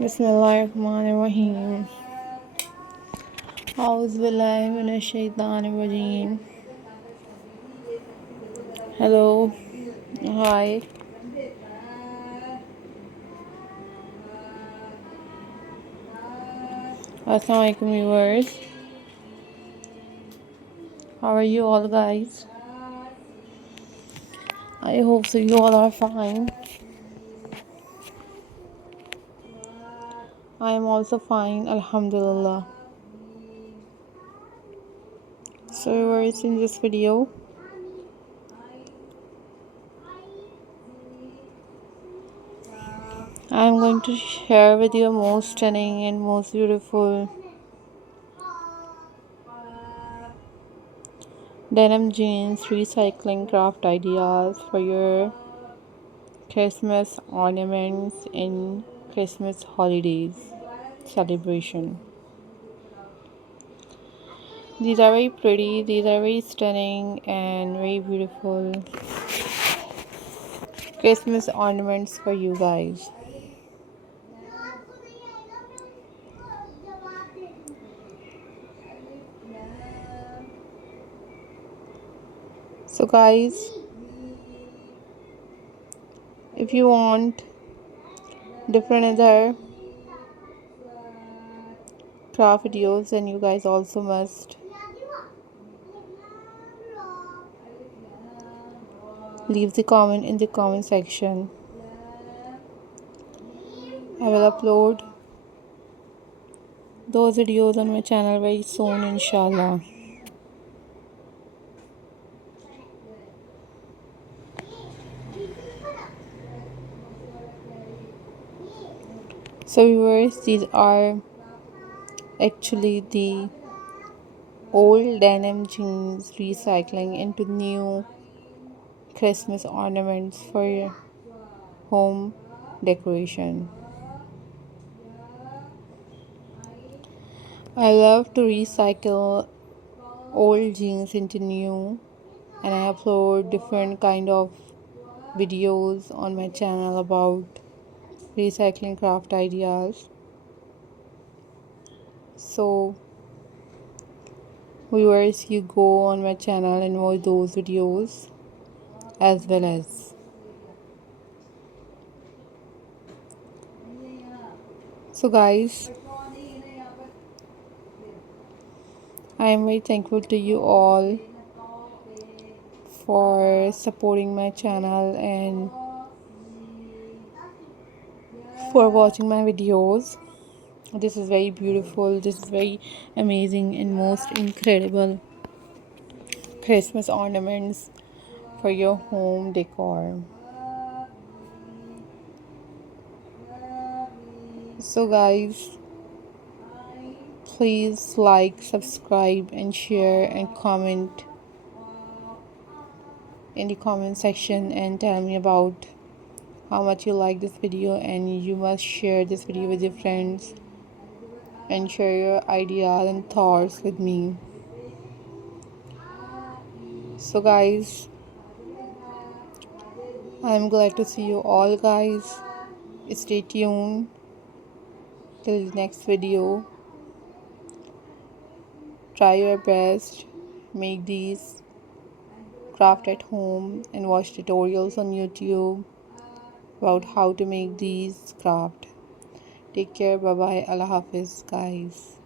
Bismillahirrahmanirrahim. A'udhu billahi minash shaitanir rajeem. Hello. Hi. Assalamu alaikum viewers. How are you all guys? I hope so you all are fine. I am also fine, alhamdulillah. So viewers, in this video I am going to share with you most stunning and most beautiful denim jeans recycling craft ideas for your Christmas ornaments in Christmas holidays celebration. These are very pretty, these are very stunning and very beautiful Christmas ornaments for you guys. So guys, if you want different other craft videos, then you guys also must leave the comment in the comment section. I will upload those videos on my channel very soon, inshallah. So viewers, these are actually the old denim jeans recycling into new Christmas ornaments for your home decoration. I love to recycle old jeans into new, and I upload different kind of videos on my channel about recycling craft ideas. So viewers, you go on my channel and watch those videos as well as. So guys, I am very thankful to you all for supporting my channel and for watching my videos. This is very beautiful, this is very amazing and most incredible Christmas ornaments for your home decor. So guys, please like, subscribe and share and comment in the comment section and tell me about how much you like this video, and you must share this video with your friends and share your ideas and thoughts with me. So guys, I'm glad to see you all guys. Stay tuned till the next video. Try your best, make these craft at home and watch tutorials on YouTube about how to make these craft. Take care, bye bye, Allah Hafiz guys.